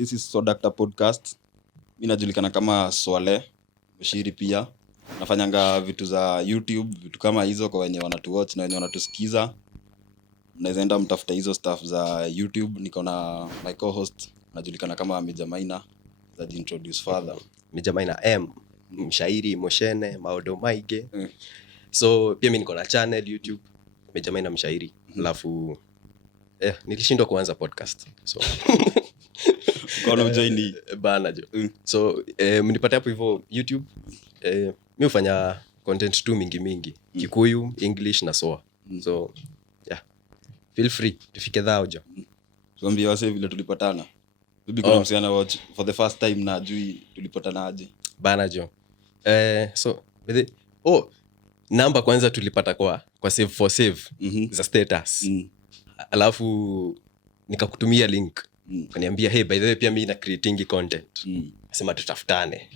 This is Sodakta Podcast. Mimi najulikana kama Swale Mshiri, pia nafanyanga vitu za YouTube, vitu kama hizo kwa wenye wanatuwatch na wenye wanatusikiza. Mnaweza enda mtafuta hizo stuff za YouTube. Niko na my co-host najulikana kama Mijamaina, za introduce further. Mijamaina M, mshairi, moshene, maodo maige. So pia mimi niko na channel YouTube Mijamaina mshairi. Alafu nilishindwa kuanza podcast. So Kono ujoini bana jo. So mnipata hapo hivyo YouTube. Mimi hufanya content tu mingi. Kikuyu, English na Soa. So feel free tufike dhao jo. Tuambie wase vile tulipatana. Bibi kuna msichana watch for the first time na ajui tulipatana aje. Bana jo. So namba kwanza tulipata kwa save for save za status. Alafu nikakutumia link. Kaniambia hey, by the way pia mimi na creating content. Nasema tutafutane.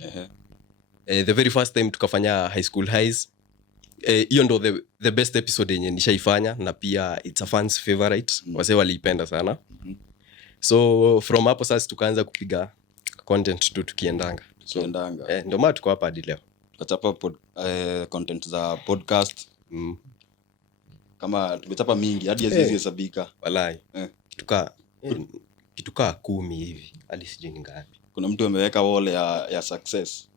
The very first time tukafanya high school highs. Hiyo ndo the best episode yenye nishaifanya, na pia it's a fans favorite. Wase waliipenda sana. So from hapo sasa tukaanza kupiga content tu tukiendanga. Ndio maana tuko hapa hadi leo. Tukachapa content za podcast. Kama tumechapa mingi hadi haziwezi hesabika. Wallahi. Kituka 10 hivi. Hadi sijui ni ngapi. Kuna mtu ameweka wall ya success.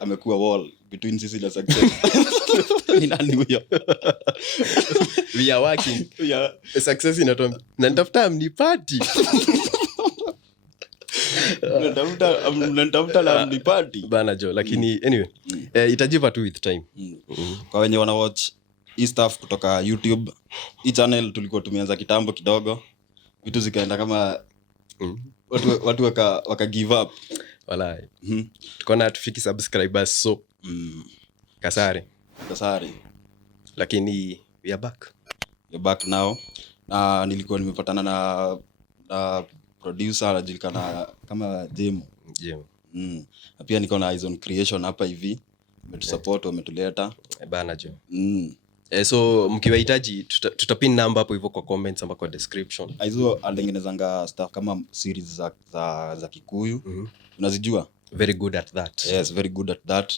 Amekuwa wall between sisi na success. Ni nani huyo? We are working. Success inatoa na nitafuta mnipati. Natafuta la mnipati bana jo, lakini anyway itajiva tu with time. Kwa wenye wana watch hii stuff kutoka YouTube, hii channel tulikuwa tumeanza kitambo kidogo, vitu zikaenda kama watu waka give up. Wallahi. Tukaona tufiki subscribers so kasari. Lakini we are back. You're back now. Nilikuwa nimepatana na producer anajulikana kama Jemo. Na pia niko na Izon Creation hapa hivi. Wametusupport, wametuleta. Bana jo. So mkiwahitaji tutapin number hapo hivyo kwa comments ama kwa description. Aizo atengenezanga stuff kama series za Kikuyu. Unazijua? Very good at that. Yes, very good at that.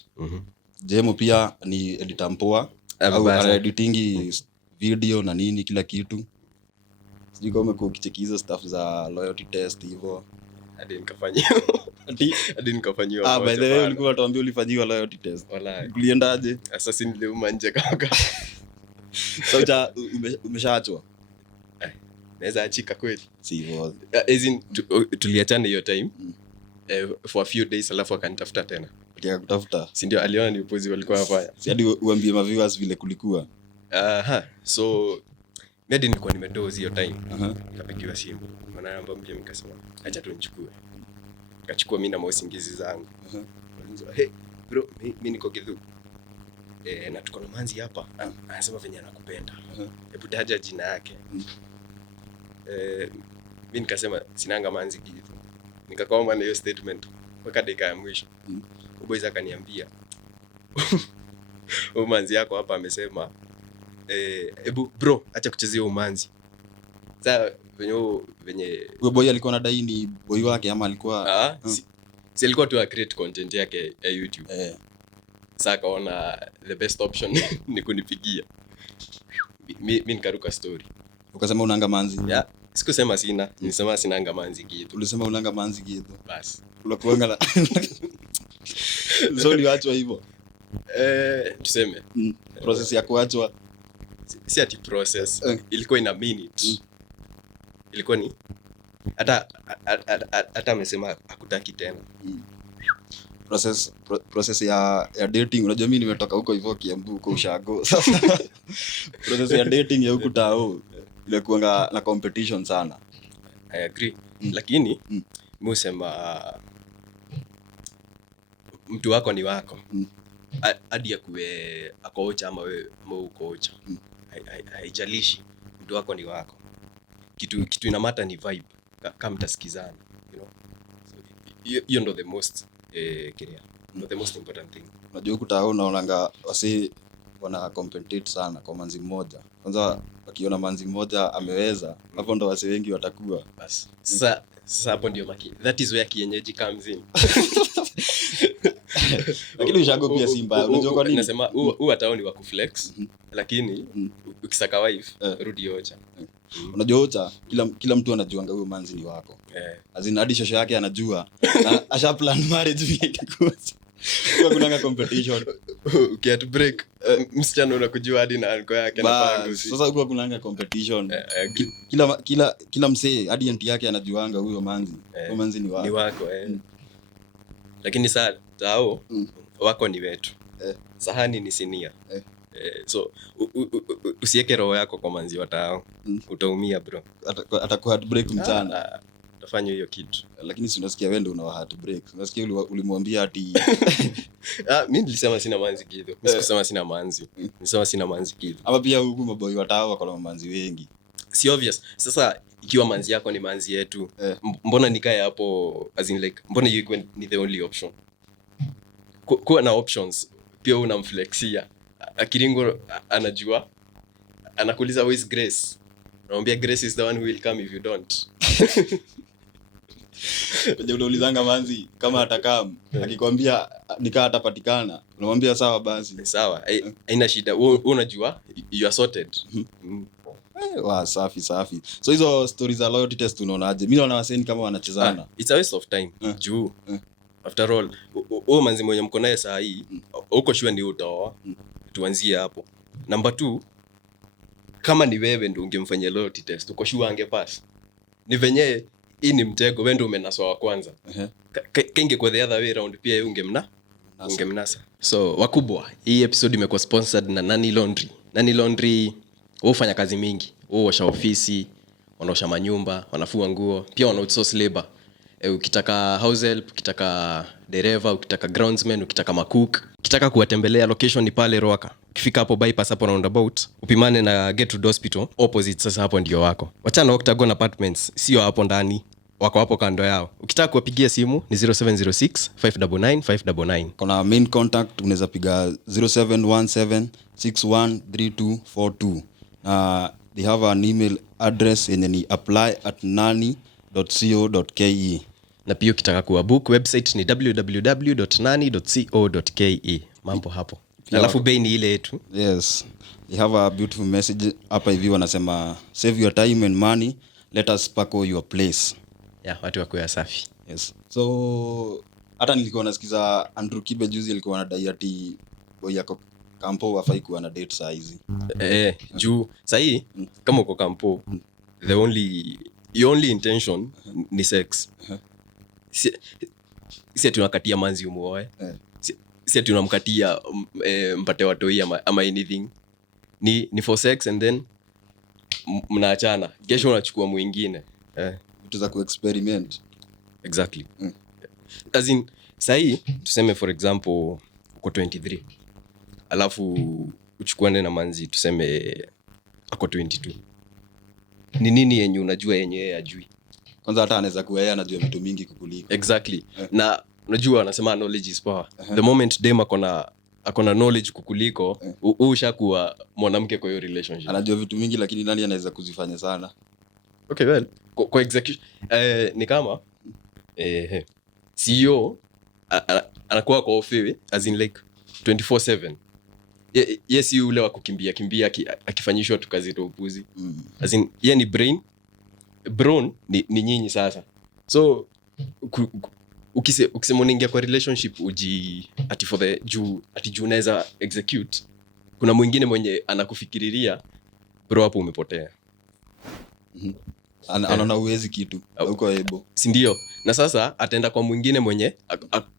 Jemo pia ni editor mpoa. Au editing video na nini kila kitu. Sijui kama ukicheki hizo stuff za loyalty test hivyo. Hadi nikafanywa. By the way ulikuwa unatuambia ulifanyiwa loyalty test. Wallahi. Kuliendaje? Sasa niliuma nje kaka. Sasa umeshaachwa? Naweza achika kweli. Si hivyo. As in tuliachana hiyo time. For a few days alafu akanitafuta tena. Pia kutafuta. Si ndio aliona ni upuzi walikuwa wafanya. Si hadi uambie ma viewers vile kulikuwa. So mimi nilikuwa nimedoze hiyo time. Nikapigiwa simu. Maana namba mpya nikasema acha tu nichukue. Nikachukua mimi na mausingizi zangu. Hey bro, mimi niko Githu. Na tuko na manzi hapa. Anasema venye anakupenda. Hebu taja jina yake. Mimi nikasema sinanga manzi Githu. Nikakomba na hiyo statement mpaka dakika ya mwisho. Boys akaniambia umanzi yako hapa amesema ebu bro acha kuchezea umanzi. Sasa venye huyo boy alikuwa anadai ni boy wake ama alikuwa si alikuwa tu create content yake ya YouTube. Sasa kaona the best option ni kunipigia. Mimi nikaruka story. Ukasema unanga manzi? Sikusema sina, nilisema sinanga manzi Githu. Ulisema unanga manzi Githu. Bas. Unakuanga na so niachwa hivyo. Tuseme process ya kuachwa si ati process. Ilikuwa ina minute. Ilikuwa ni hata amesema hakutaki tena. Process ya dating. Unajua mimi nimetoka huko hivyo Kiambu huko Ushago. Sasa process ya dating ya huko tao ile kuanga na competition sana. I agree. Lakini mimi husema mtu wako ni wako. Hadi akuwe akoocha ama wewe ukoocha. Haijalishi, mtu wako ni wako. Kitu ina matter ni vibe. Kama mtasikizana, you know. So hiyo ndo the most the most important thing. Unajua kutao unaonanga wasi wana compete sana kwa manzi mmoja. Kwanza wakiona manzi mmoja ameweza, hapo ndo wasi wengi watakuwa. Basi. Sasa hapo ndio that is where kienyeji comes in. Lakini ushago pia si mbaya. Unajua kwa nini? Nasema huu hata ni wa kuflex, lakini ukisaka wife rudi Ocha. Unajua Ocha, kila mtu anajuanga huyo manzi ni wako. Azin hadi shosho yake anajua. Na asha plan marriage vile kikosa. Kwa kunanga competition. Ukiat break msichana unakujua hadi na anko yake na pango. Sasa huko kunanga competition. Kila msee hadi anti yake anajuanga huyo manzi. Huyo manzi ni wako. Ni wako Lakini saa tao wako ni wetu. Sahani ni sinia. So usieke roho yako kwa manzi wa tao. Utaumia bro. Atakuwa heartbreak mchana. Utafanya hiyo kitu. Lakini si unasikia wewe ndio una heartbreak. Unasikia ulimwambia ati mimi nilisema sina manzi kido. Mimi sikusema sina manzi. Nilisema sina manzi kido. Ama pia huku maboy wa tao wako na manzi wengi. Si obvious. Sasa ikiwa manzi yako ni manzi yetu, mbona nikae hapo as in like mbona you ni the only option? Kuwa na options pia unamflexia. Akiringo anajua, anakuuliza where is Grace? Anamwambia Grace is the one who will come if you don't. Unajua unaulizanga manzi kama atakam, akikwambia nikaa atapatikana, unamwambia sawa basi. Sawa, haina shida. Wewe unajua you are sorted. Safi. So hizo stories za loyalty test unaonaje? Mimi naona waseni kama wanachezana. It's a waste of time. Juu after all, manzi mwenye mko naye saa hii, uko sure ndio utaoa. Tuanzie hapo. Number 2, kama ni wewe ndio ungemfanyia loyalty test, uko sure angepass. Ni venye hii ni mtego, wewe ndio umenaswa wa kwanza. Kenge kwa the other way around pia ungemnasa. So wakubwa, hii episode imekuwa sponsored na Nani Laundry. Nani Laundry hufanya kazi mingi. Huosha ofisi, wanaosha manyumba, wanafua nguo, pia wana outsource labor. Ukitaka house help, ukitaka dereva, ukitaka groundsman, ukitaka macook, ukitaka kuwatembelea location ni pale Ruaka. Ukifika hapo bypass hapo roundabout, upimane na Gertrude Hospital opposite. Sasa hapo ndio wako. Wachana Octagon Apartments, sio hapo ndani. Wako hapo kando yao. Ukitaka kuwapigia simu ni 0706 599 599. Kuna main contact unaweza piga 0717 613242. They have an email address yenye ni apply@nani.co.ke. Na pia ukitaka kuwabook website ni www.nani.co.ke. Mambo hapo. Alafu bei ni ile yetu. Yes. They have a beautiful message hapa hivi wanasema save your time and money, let us sparkle your place. Watu wako ya safi. Yes. So hata nilikuwa nasikiza Andrew Kibe juzi alikuwa anadai ati boy yako kampo wafai kuwa na date saa hizi. Juu sahi kama uko kampo, your only intention ni sex. Si tunakatia manzi umuoe. Si tunamkatia mpate watoi ama anything. Ni for sex and then mnaachana. Kesho unachukua mwingine. Vitu za kuexperiment. Exactly. As in sahi tuseme for example uko 23. Alafu uchukuane na manzi tuseme ako 22. Ni nini yenye unajua yenye yeye ajui? Kwanza hata anaweza kuwa yeye anajua vitu mingi kukuliko. Exactly. Na unajua wanasema knowledge is power. The moment dem akona knowledge kukuliko, ushakuwa mwanamke kwa hiyo relationship. Anajua vitu mingi lakini nani anaweza kuzifanya sana? Okay, well, kwa execution ni kama CEO anakuwa kwa office as in like 24/7. Yes, yule wa kukimbia akifanyishwa tu kazi za upuzi. As in yeye ni brain ni nyinyi sasa. So ukisema unaingia kwa relationship ati for the juu unaweza execute, kuna mwingine mwenye anakufikiriria bro, hapo umepotea. Anaona uwezi kitu uko able, si ndio? Na sasa ataenda kwa mwingine mwenye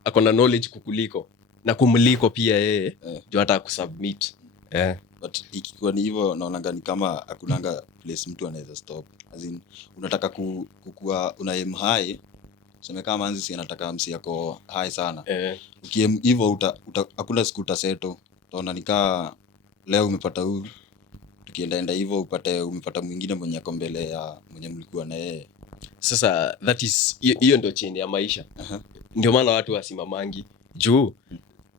akona knowledge kukuliko na kumliko pia yeye ndio hata kusubmit. But ikiwa ni hivyo naona ni kama hakunanga place mtu anaweza stop. As in unataka kukua una aim high, sema kama manzi si anataka msi yako high sana. Ukiem hivyo hakuna siku utaseto. Utaona nikaa leo umepata huyu, tukienda hivyo umepata mwingine mwenye ako mbele ya mwenye mlikuwa na yeye. Sasa that is hiyo ndio chini ya maisha. Ndio maana watu wasimamangi juu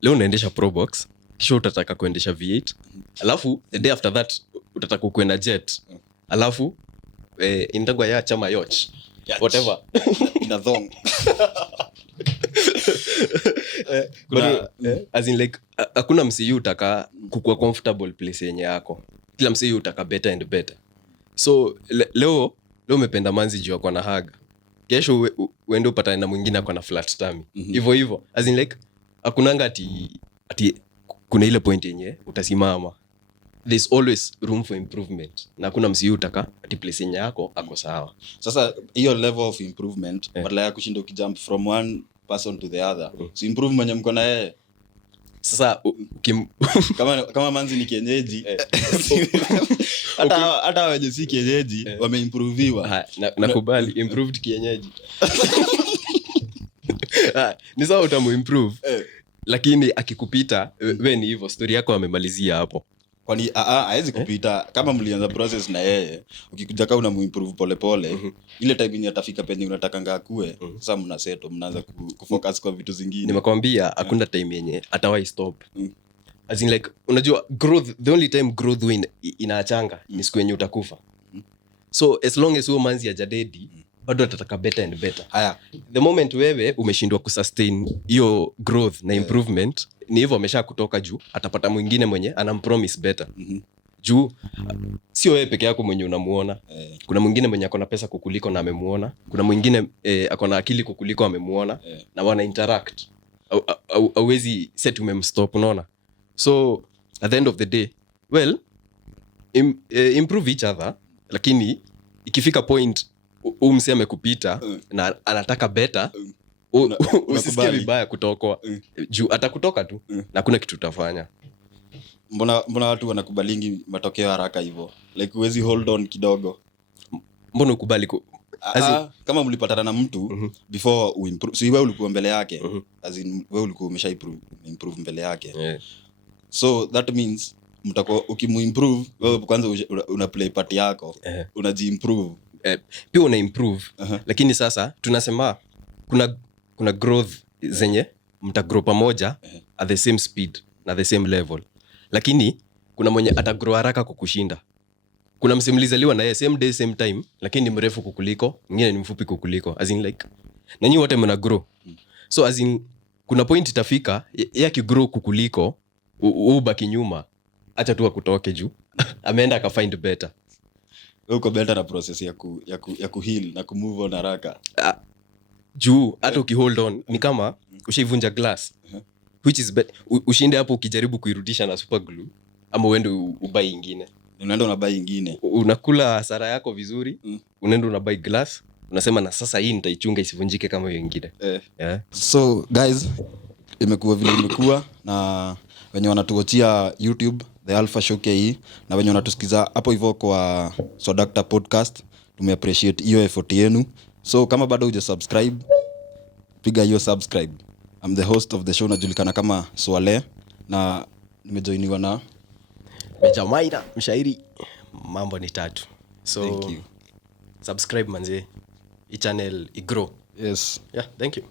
leo unaendesha Probox, kisha utataka kuendesha V8, alafu the day after that utataka kuenda jet, alafu inatagwa ya chama yacht whatever. ina thong. As in like hakuna msiyu utaka kukua comfortable place yenye yako. Kila msiyu utaka better and better. So leo umependa manzi juu ako na haga. Kesho uende upatane na mwingine ako na flat tummy. Hivyo. As in like hakunanga ati kuna ile point yenye utasimama. There's always room for improvement. Na hakuna msiyu utaka ati place yenye yako ako sawa. Sasa hiyo level of improvement badala ya kushinda ukijump from one person to the other. So improve mwenye mko na yeye. Sasa kama manzi ni kienyeji hata wenye si kienyeji wameimproviwa. Nakubali improved kienyeji. Ni sawa utamuimprove. Lakini akikupita wewe ni hivyo, story yako amemalizia hapo. Kwani haezi kupita kama mlianza process na yeye, ukikuja kama unamuimprove pole pole, ile time yenye atafika penye unataka ngakue, sasa mnaseto mnaanza kufocus kwa vitu zingine. Nimekwambia hakuna time yenye atawahi stop. As in like unajua growth, the only time growth inaachanga ni siku yenye utakufa. So as long as huo manzi hajadedi, bado atataka better and better. Haya, the moment wewe umeshindwa kusustain hiyo growth na improvement, ni hivyo amesha kutoka juu, atapata mwingine mwenye anampromise better. Juu sio wewe peke yako mwenye unamuona. Kuna mwingine mwenye akona pesa kukuliko na amemuona. Kuna mwingine akona akili kukuliko amemuona, na wana interact. Hauwezi set umemstop, unaona? So at the end of the day, well, improve each other, lakini ikifika point umse amekupita na anataka better, usisikie vibaya kutokwa. Juu atakutoka tu na kuna kitu utafanya. Mbona watu wanakubalingi matokeo haraka hivyo? Like huwezi hold on kidogo. Mbona ukubali kama mlipatana na mtu before uimprove, si wewe ulikuwa mbele yake, as in wewe ulikuwa umesha improve mbele yake. So that means mtakuwa ukimuimprove wewe kwanza una play part yako, unajiimprove. Pia una improve, lakini sasa tunasema kuna growth zenye mtagrow pamoja at the same speed na the same level, lakini kuna mwenye atagrow haraka kukushinda. Kuna msimlizaliwa na yeye same day same time, lakini ni mrefu kukuliko, mwingine ni mfupi kukuliko. As in like na nyinyi wote mna grow. So as in kuna point itafika yeye akigrow kukuliko, ubaki nyuma, acha tu akutoke juu ameenda aka find better. Uko better na process ya kuheal na kumove on haraka. Juu hata ukihold on ni kama ushaivunja glass, which is ushinde hapo ukijaribu kuirudisha na super glue, ama uende ubai ingine. Unaenda unabai ingine, unakula hasara yako vizuri. Unaenda unabai glass, unasema na sasa hii nitaichunga isivunjike kama hiyo ingine. So guys, imekuwa vile imekuwa, na wenye wanatuochia YouTube The Alpha Show KE, na wenye wanatusikiza hapo hivyo kwa Swadakta Podcast, tumeappreciate hiyo effort yenu. So kama bado hujasubscribe, piga hiyo subscribe. I'm the host of the show, najulikana kama Swale, na nimejoiniwa na Jamaira mshairi. Mambo ni tatu. So thank you. Subscribe manze, hii channel igrow. Yes. Yeah, thank you.